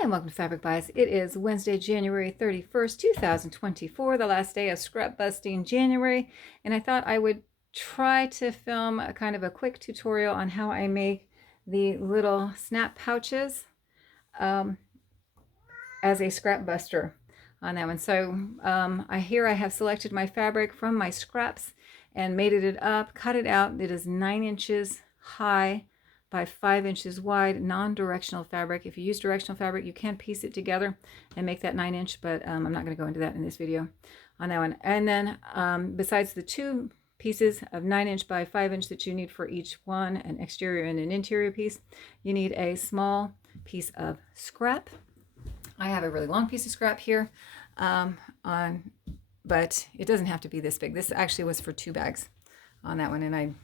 Hi, and welcome to Fabric Bias. It is Wednesday, January 31st, 2024, the last day of scrap busting January, and I thought I would try to film a kind of a quick tutorial on how I make the little snap pouches as a scrap buster on that one. So I have selected my fabric from my scraps and made it up, cut it out. It is 9 inches high by 5 inches wide, non-directional fabric. If you use directional fabric, you can piece it together and make that 9-inch, but I'm not going to go into that in this video on that one. And then besides the 2 pieces of 9-inch by 5-inch that you need for each one, an exterior and an interior piece, you need a small piece of scrap. I have a really long piece of scrap here, but it doesn't have to be this big. This actually was for 2 bags on that one, and I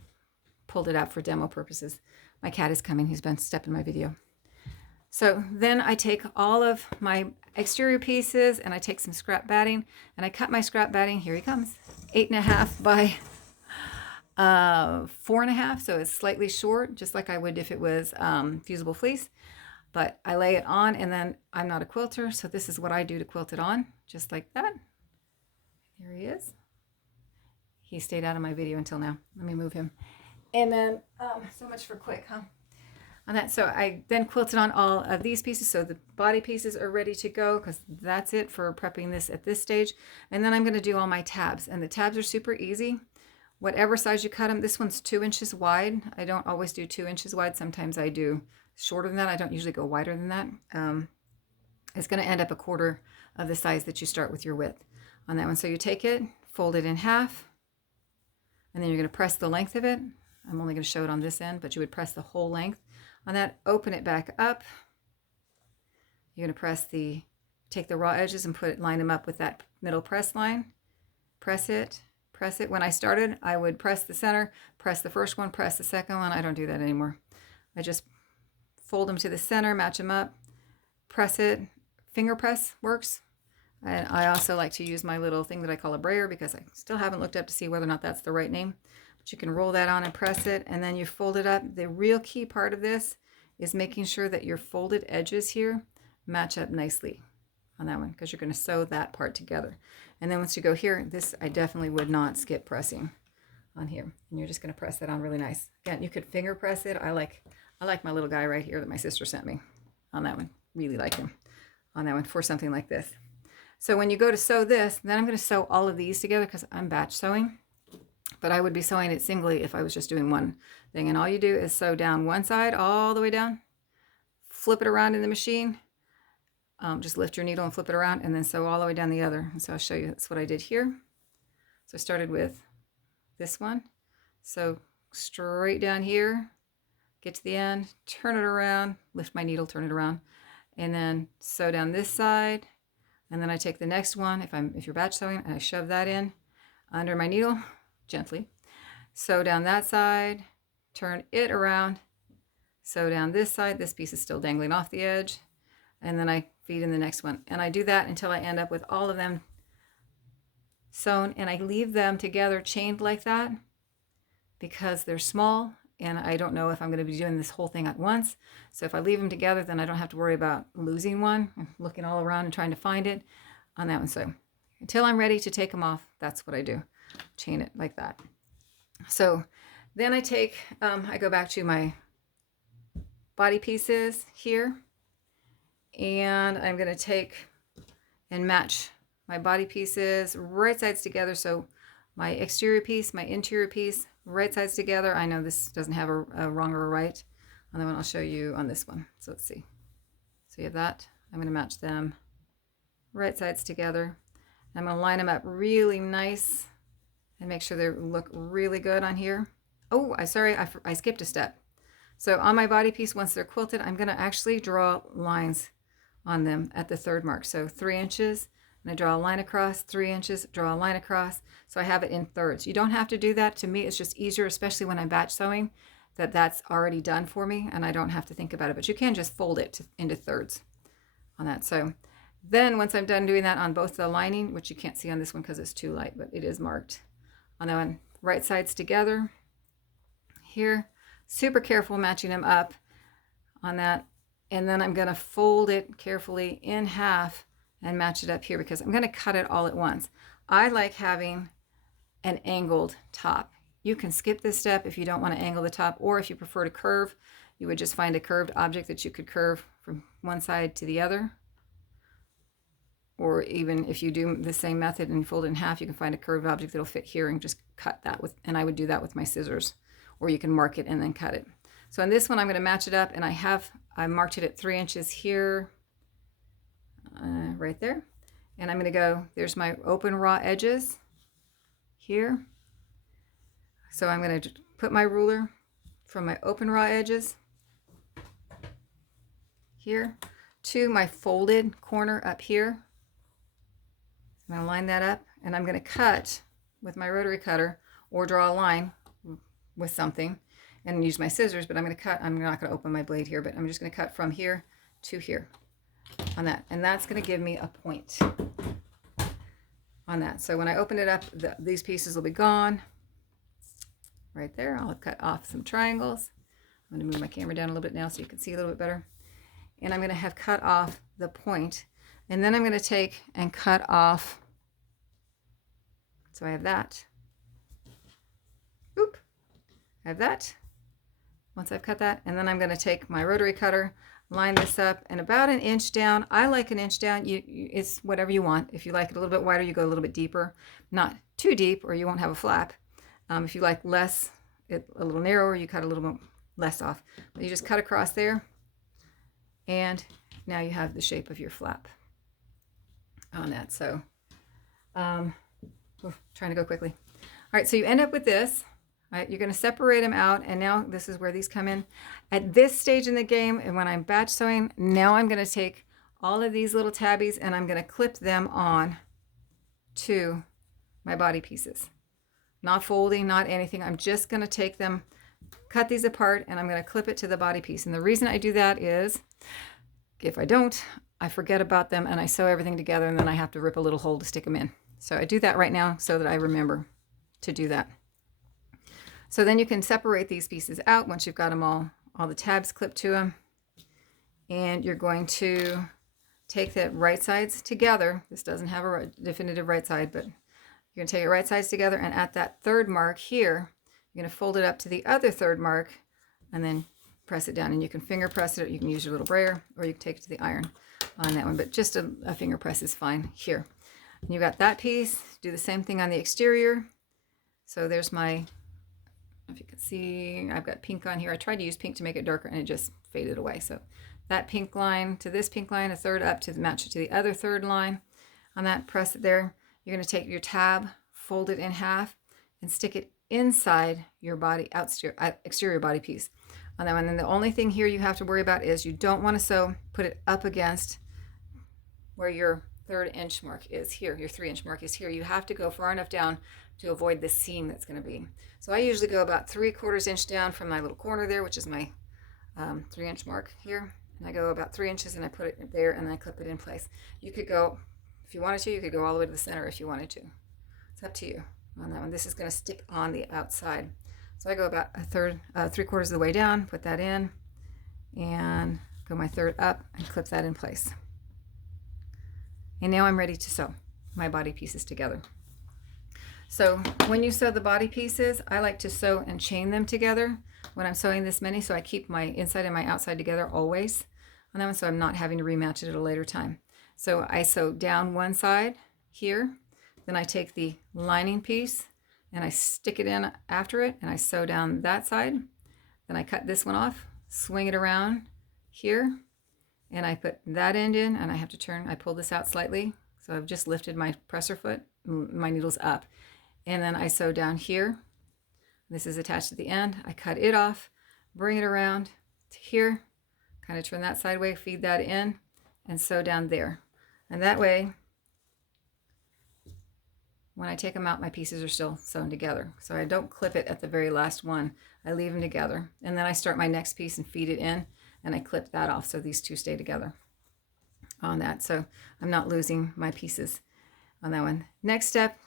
pulled it out for demo purposes. My cat is coming. He's been stepping my video. So then I take all of my exterior pieces and I take some scrap batting and I cut my scrap batting. Here he comes. 8.5 by 4.5. So it's slightly short, just like I would if it was fusible fleece. But I lay it on, and then I'm not a quilter, so this is what I do to quilt it on, just like that. Here he is. He stayed out of my video until now. Let me move him. And then, so much for quick, huh? On that, so I then quilted on all of these pieces, so the body pieces are ready to go, because that's it for prepping this at this stage. And then I'm going to do all my tabs, and the tabs are super easy. Whatever size you cut them, this one's 2 inches wide. I don't always do 2 inches wide. Sometimes I do shorter than that. I don't usually go wider than that. It's going to end up 1/4 of the size that you start with your width on that one. So you take it, fold it in half, and then you're going to press the length of it. I'm only going to show it on this end, but you would press the whole length on that. Open it back up. You're going to take the raw edges and line them up with that middle press line. Press it, press it. When I started, I would press the center, press the first one, press the second one. I don't do that anymore. I just fold them to the center, match them up, press it. Finger press works. And I also like to use my little thing that I call a brayer, because I still haven't looked up to see whether or not that's the right name. But you can roll that on and press it, and then you fold it up. The real key part of this is making sure that your folded edges here match up nicely on that one, because you're going to sew that part together. And then once you go here, this I definitely would not skip pressing on here. And you're just going to press that on really nice. Again, you could finger press it. I like my little guy right here that my sister sent me on that one. Really like him on that one for something like this. So when you go to sew this, then I'm going to sew all of these together because I'm batch sewing. But I would be sewing it singly if I was just doing one thing. And all you do is sew down one side all the way down, flip it around in the machine, just lift your needle and flip it around, and then sew all the way down the other. And so I'll show you, that's what I did here. So I started with this one. So straight down here, get to the end, turn it around, lift my needle, turn it around, and then sew down this side. And then I take the next one, if you're batch sewing, and I shove that in under my needle gently, sew down that side, turn it around, sew down this side. This piece is still dangling off the edge, and then I feed in the next one. And I do that until I end up with all of them sewn, and I leave them together chained like that because they're small, and I don't know if I'm going to be doing this whole thing at once. So if I leave them together, then I don't have to worry about losing one, looking all around and trying to find it on that one. So until I'm ready to take them off, that's what I do. Chain it like that. So then I go back to my body pieces here, and I'm going to take and match my body pieces right sides together. So my exterior piece, my interior piece, right sides together. I know this doesn't have a wrong or a right on the one. I'll show you on this one. So let's see. So you have that. I'm going to match them right sides together. I'm going to line them up really nice and make sure they look really good on here. Oh, I skipped a step. So on my body piece, once they're quilted, I'm going to actually draw lines on them at the 3rd mark. So 3 inches, and I draw a line across, 3 inches, draw a line across. So I have it in thirds. You don't have to do that. To me, it's just easier, especially when I'm batch sewing, that's already done for me and I don't have to think about it. But you can just fold it into thirds on that. So then once I'm done doing that on both the lining, which you can't see on this one because it's too light, but it is marked on that one, right sides together here. Super careful matching them up on that. And then I'm going to fold it carefully in half and match it up here because I'm going to cut it all at once. I like having an angled top. You can skip this step if you don't want to angle the top, or if you prefer to curve, you would just find a curved object that you could curve from one side to the other. Or even if you do the same method and fold it in half, you can find a curved object that'll fit here and just cut that with, and I would do that with my scissors, or you can mark it and then cut it. So on this one, I'm going to match it up, and I marked it at 3 inches here, right there. And I'm going to go, there's my open raw edges here. So I'm going to put my ruler from my open raw edges here to my folded corner up here. I'm going to line that up, and I'm going to cut with my rotary cutter or draw a line with something and use my scissors, but I'm going to cut. I'm not going to open my blade here, but I'm just going to cut from here to here on that. And that's going to give me a point on that. So when I open it up, these pieces will be gone right there. I'll cut off some triangles. I'm going to move my camera down a little bit now so you can see a little bit better. And I'm going to have cut off the point. And then I'm going to take and cut off. So I have that. Oop. I have that. Once I've cut that, and then I'm going to take my rotary cutter, line this up, and about an inch down. I like an inch down. It's whatever you want. If you like it a little bit wider, you go a little bit deeper. Not too deep, or you won't have a flap. If you like less, a little narrower, you cut a little bit less off. But you just cut across there, and now you have the shape of your flap on that. So, trying to go quickly. All right, so you end up with this. All right, you're going to separate them out, and now this is where these come in. At this stage in the game, and when I'm batch sewing, now I'm going to take all of these little tabbies and I'm going to clip them on to my body pieces. Not folding, not anything. I'm just going to take them, cut these apart, and I'm going to clip it to the body piece. And the reason I do that is, if I don't, I forget about them and I sew everything together, and then I have to rip a little hole to stick them in. So I do that right now so that I remember to do that. So then you can separate these pieces out once you've got them all the tabs clipped to them. And you're going to take the right sides together. This doesn't have a definitive right side, but you're going to take it right sides together, and at that third mark here, you're going to fold it up to the other third mark and then press it down. And you can finger press it, or you can use your little brayer, or you can take it to the iron on that one, but just a finger press is fine here. And you got that piece. Do the same thing on the exterior. So there's my, if you can see, I've got pink on here. I tried to use pink to make it darker and it just faded away. So that pink line to this pink line, a third up to match it to the other third line. On that, press it there. You're going to take your tab, fold it in half, and stick it inside your body, exterior body piece on that one. And the only thing here you have to worry about is you don't want to sew, put it up against where your 3rd inch mark is here. Your 3 inch mark is here. You have to go far enough down to avoid the seam that's going to be. So I usually go about 3/4 inch down from my little corner there, which is my 3 inch mark here. And I go about 3 inches and I put it there and I clip it in place. You could go, if you wanted to, you could go all the way to the center if you wanted to. It's up to you on that one. This is going to stick on the outside. So I go about 3/4 of the way down, put that in, and go my third up and clip that in place. And now I'm ready to sew my body pieces together. So when you sew the body pieces, I like to sew and chain them together when I'm sewing this many, so I keep my inside and my outside together always on that one, so I'm not having to rematch it at a later time. So I sew down one side here, then I take the lining piece and I stick it in after it, and I sew down that side. Then I cut this one off, swing it around here, and I put that end in, and I have to turn, I pull this out slightly. So I've just lifted my presser foot, my needle's up. And then I sew down here. This is attached to the end. I cut it off, bring it around to here, kind of turn that sideways, feed that in, and sew down there. And that way, when I take them out, my pieces are still sewn together. So I don't clip it at the very last one. I leave them together. And then I start my next piece and feed it in, and I clip that off so these two stay together on that. So I'm not losing my pieces on that one. Next step,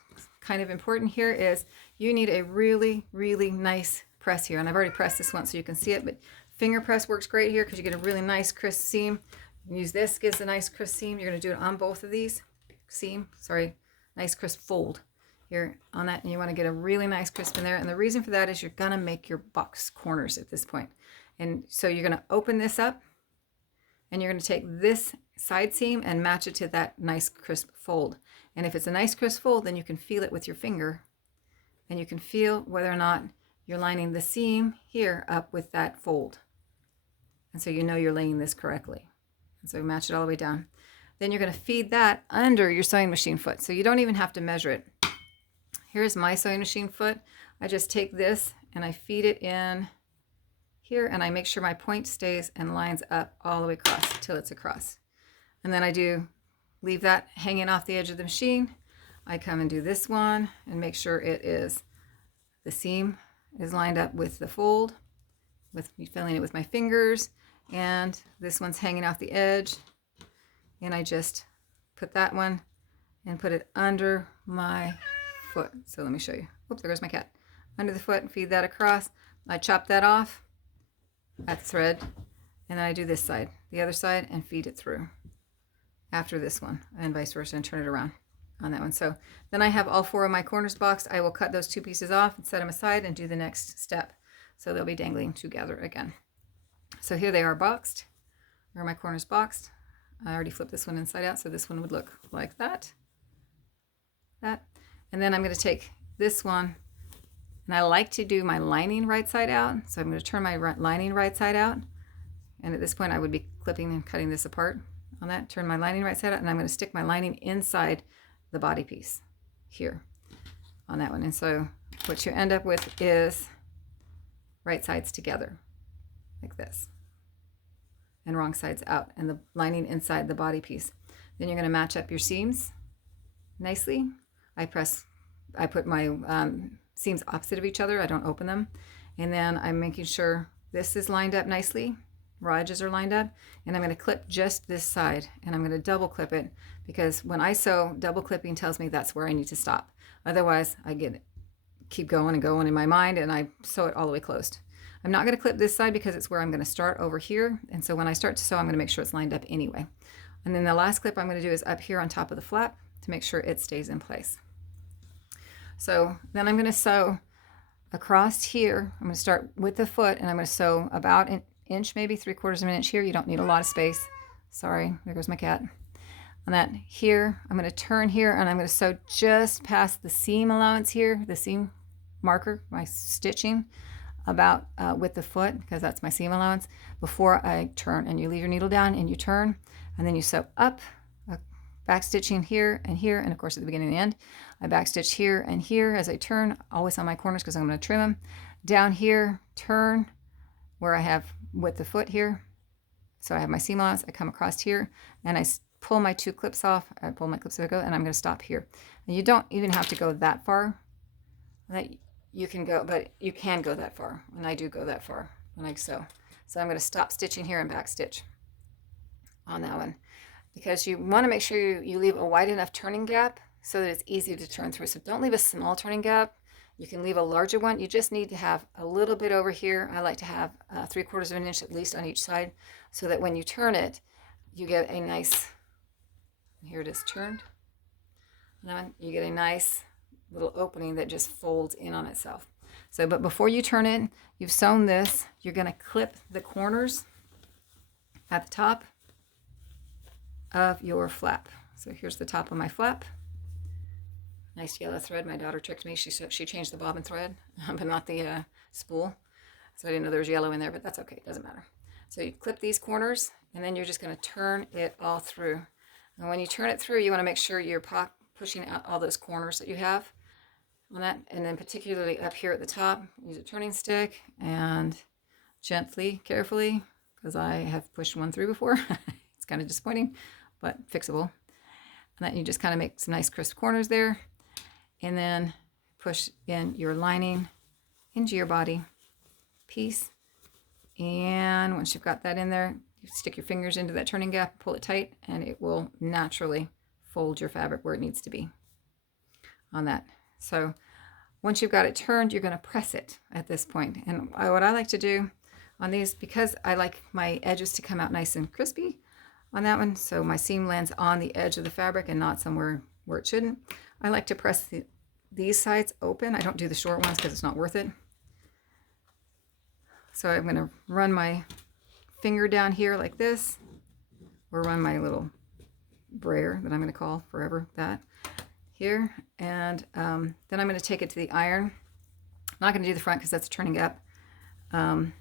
kind of important here, is you need a really, really nice press here. And I've already pressed this one so you can see it, but Finger press works great here because you get a really nice crisp seam. You can use this, gives a nice crisp seam. You're going to do it on both of these. Nice crisp fold here on that. And you want to get a really nice crisp in there. And the reason for that is you're going to make your box corners at this point. And so you're going to open this up and you're going to take this side seam and match it to that nice crisp fold. And if it's a nice crisp fold, then you can feel it with your finger and you can feel whether or not you're lining the seam here up with that fold. And so you know you're laying this correctly. And so match it all the way down. Then you're going to feed that under your sewing machine foot. So you don't even have to measure it. Here's my sewing machine foot. I just take this and I feed it in here and I make sure my point stays and lines up all the way across till it's across. And then I do leave that hanging off the edge of the machine. I come and do this one and make sure the seam is lined up with the fold, with me filling it with my fingers, and this one's hanging off the edge. And I just put that one and put it under my foot. So let me show you. Oops, there goes my cat. Under the foot, feed that across. I chop that off at the thread, and then I do this side, the other side, and feed it through after this one, and vice versa, and turn it around on that one. So then I have all 4 of my corners boxed. I will cut those 2 pieces off and set them aside and do the next step. So they'll be dangling together again. So here they are boxed, or my corners boxed. I already flipped this one inside out, so this one would look like that. And then I'm going to take this one, and I like to do my lining right side out. So I'm going to turn my lining right side out. And at this point, I would be clipping and cutting this apart on that. Turn my lining right side out, and I'm going to stick my lining inside the body piece here on that one. And so what you end up with is right sides together like this, and wrong sides out, and the lining inside the body piece. Then you're going to match up your seams nicely. I put my seams opposite of each other. I don't open them. And then I'm making sure this is lined up nicely. Raw edges are lined up. And I'm going to clip just this side, and I'm going to double clip it, because when I sew, double clipping tells me that's where I need to stop. Otherwise, I keep going and going in my mind, and I sew it all the way closed. I'm not going to clip this side because it's where I'm going to start over here. And so when I start to sew, I'm going to make sure it's lined up anyway. And then the last clip I'm going to do is up here on top of the flap to make sure it stays in place. So then I'm going to sew across here. I'm going to start with the foot, and I'm going to sew about an inch, maybe 3/4 of an inch here. You don't need a lot of space. Sorry, there goes my cat. On that here, I'm going to turn here, and I'm going to sew just past the seam allowance here, the seam marker, my stitching, about with the foot, because that's my seam allowance, before I turn. And you leave your needle down and you turn, and then you sew up, back stitching here, and of course at the beginning and the end I back stitch here and here as I turn, always on my corners because I'm going to trim them. Down here, turn where I have with the foot here, so I have my seam allowance. I come across here and I pull my 2 clips off. I pull my clips as I go, and I'm going to stop here. And you don't even have to go that far. That you can go, but you can go that far, and I do go that far when I sew. So I'm going to stop stitching here and back stitch on that one, because you want to make sure you leave a wide enough turning gap so that it's easy to turn through. So don't leave a small turning gap. You can leave a larger one. You just need to have a little bit over here. I like to have 3/4 of an inch at least on each side, so that when you turn it, you get a nice, here it is turned, and you get a nice little opening that just folds in on itself. So, but before you turn it, you've sewn this, you're going to clip the corners at the top of your flap. So here's the top of my flap. Nice yellow thread. My daughter tricked me. She changed the bobbin thread, but not the spool. So I didn't know there was yellow in there, but that's okay. It doesn't matter. So you clip these corners, and then you're just going to turn it all through. And when you turn it through, you want to make sure you're pushing out all those corners that you have on that. And then particularly up here at the top, use a turning stick and gently, carefully, because I have pushed one through before. It's kind of disappointing, but fixable. And then you just kind of make some nice crisp corners there. And then push in your lining into your body piece. And once you've got that in there, you stick your fingers into that turning gap, pull it tight, and it will naturally fold your fabric where it needs to be on that. So once you've got it turned, you're going to press it at this point. And what I like to do, on these because I like my edges to come out nice and crispy on that one. So my seam lands on the edge of the fabric and not somewhere where it shouldn't. I like to press these sides open. I don't do the short ones because it's not worth it. So I'm going to run my finger down here like this, or run my little brayer that I'm going to call forever that here. And then I'm going to take it to the iron. I'm not going to do the front because that's turning up. But I'm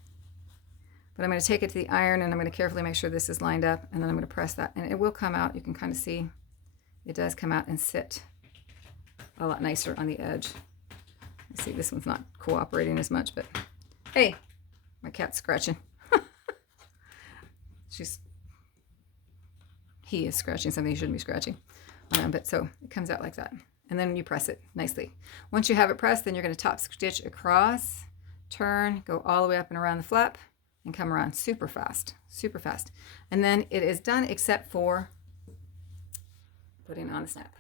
going to take it to the iron and I'm going to carefully make sure this is lined up, and then I'm going to press that and it will come out. You can kind of see it does come out and sit a lot nicer on the edge. You see this one's not cooperating as much, but hey, my cat's scratching. He is scratching something he shouldn't be scratching. But so it comes out like that. And then you press it nicely. Once you have it pressed, then you're going to top stitch across, turn, go all the way up and around the flap, and come around super fast, super fast. And then it is done except for putting on the snap.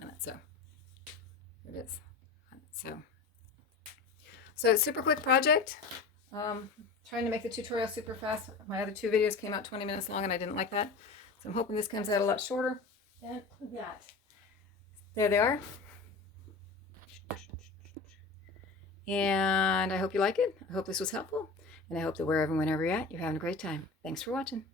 And that's so. Here it is. So it's super quick project. Trying to make the tutorial super fast. My other 2 videos came out 20 minutes long and I didn't like that. So I'm hoping this comes out a lot shorter than that. There they are. And I hope you like it. I hope this was helpful. And I hope that wherever and whenever you're at, you're having a great time. Thanks for watching.